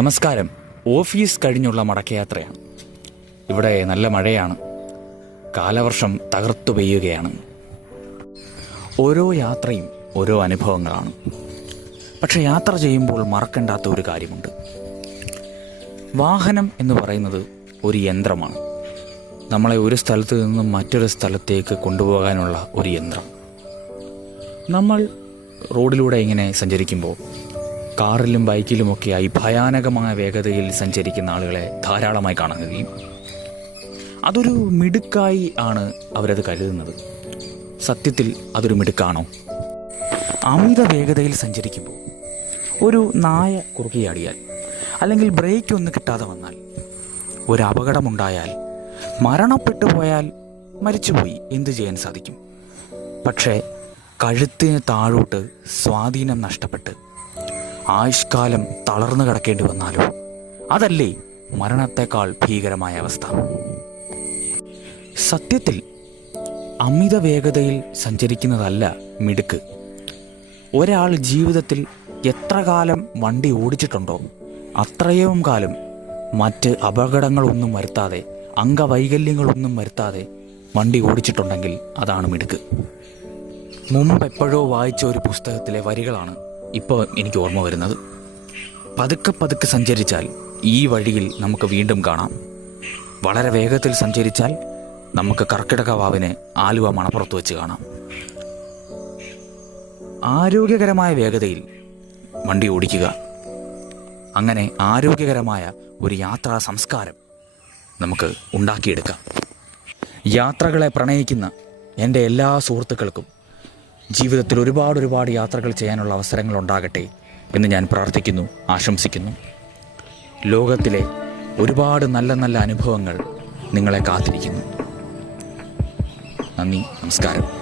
നമസ്കാരം. ഓഫീസ് കഴിഞ്ഞുള്ള മടക്കയാത്രയാണ്. ഇവിടെ നല്ല മഴയാണ്. കാലവർഷം തകർത്തു പെയ്യുകയാണ്. ഓരോ യാത്രയും ഓരോ അനുഭവങ്ങളാണ്. പക്ഷെ യാത്ര ചെയ്യുമ്പോൾ മറക്കണ്ടാത്ത ഒരു കാര്യമുണ്ട്. വാഹനം എന്ന് പറയുന്നത് ഒരു യന്ത്രമാണ്. നമ്മളെ ഒരു സ്ഥലത്ത് നിന്നും മറ്റൊരു സ്ഥലത്തേക്ക് കൊണ്ടുപോകാനുള്ള ഒരു യന്ത്രം. നമ്മൾ റോഡിലൂടെ ഇങ്ങനെ സഞ്ചരിക്കുമ്പോൾ കാറിലും ബൈക്കിലുമൊക്കെയായി ഭയാനകമായ വേഗതയിൽ സഞ്ചരിക്കുന്ന ആളുകളെ ധാരാളമായി കാണാൻ കഴിയും. അതൊരു മിടുക്കായി ആണ് അവരത് കരുതുന്നത്. സത്യത്തിൽ അതൊരു മിടുക്കാണോ? അമിത വേഗതയിൽ സഞ്ചരിക്കുമ്പോൾ ഒരു നായ കുറുകിയാടിയാൽ അല്ലെങ്കിൽ ബ്രേക്ക് ഒന്ന് കിട്ടാതെ വന്നാൽ, ഒരു അപകടമുണ്ടായാൽ, മരണപ്പെട്ടു പോയാൽ മരിച്ചുപോയി, എന്തു ചെയ്യാൻ സാധിക്കും? പക്ഷേ കഴുത്തിന് താഴോട്ട് സ്വാധീനം നഷ്ടപ്പെട്ട് ആയുഷ്കാലം തളർന്നു കിടക്കേണ്ടി വന്നാലോ? അതല്ലേ മരണത്തെക്കാൾ ഭീകരമായ അവസ്ഥ. സത്യത്തിൽ അമിത വേഗതയിൽ സഞ്ചരിക്കുന്നതല്ല മിടുക്ക്. ഒരാൾ ജീവിതത്തിൽ എത്ര കാലം വണ്ടി ഓടിച്ചിട്ടുണ്ടോ അത്രയും കാലം മറ്റ് അപകടങ്ങളൊന്നും വരുത്താതെ, അംഗവൈകല്യങ്ങളൊന്നും വരുത്താതെ വണ്ടി ഓടിച്ചിട്ടുണ്ടെങ്കിൽ അതാണ് മിടുക്ക്. മുമ്പ് എപ്പോഴോ വായിച്ച ഒരു പുസ്തകത്തിലെ വരികളാണ് ഇപ്പോൾ എനിക്ക് ഓർമ്മ വരുന്നത്. പതുക്കെ പതുക്കെ സഞ്ചരിച്ചാൽ ഈ വഴിയിൽ നമുക്ക് വീണ്ടും കാണാം. വളരെ വേഗത്തിൽ സഞ്ചരിച്ചാൽ നമുക്ക് കർക്കിടക വാവിന് ആലുവ മണപ്പുറത്ത് വെച്ച് കാണാം. ആരോഗ്യകരമായ വേഗതയിൽ വണ്ടി ഓടിക്കുക. അങ്ങനെ ആരോഗ്യകരമായ ഒരു യാത്രാ സംസ്കാരം നമുക്ക് ഉണ്ടാക്കിയെടുക്കാം. യാത്രകളെ പ്രണയിക്കുന്ന എൻ്റെ എല്ലാ സുഹൃത്തുക്കൾക്കും ജീവിതത്തിൽ ഒരുപാട് യാത്രകൾ ചെയ്യാനുള്ള അവസരങ്ങൾ ഉണ്ടാകട്ടെ എന്ന് ഞാൻ പ്രാർത്ഥിക്കുന്നു, ആശംസിക്കുന്നു. ലോകത്തിലെ ഒരുപാട് നല്ല നല്ല അനുഭവങ്ങൾ നിങ്ങളെ കാത്തിരിക്കുന്നു. നന്ദി, നമസ്കാരം.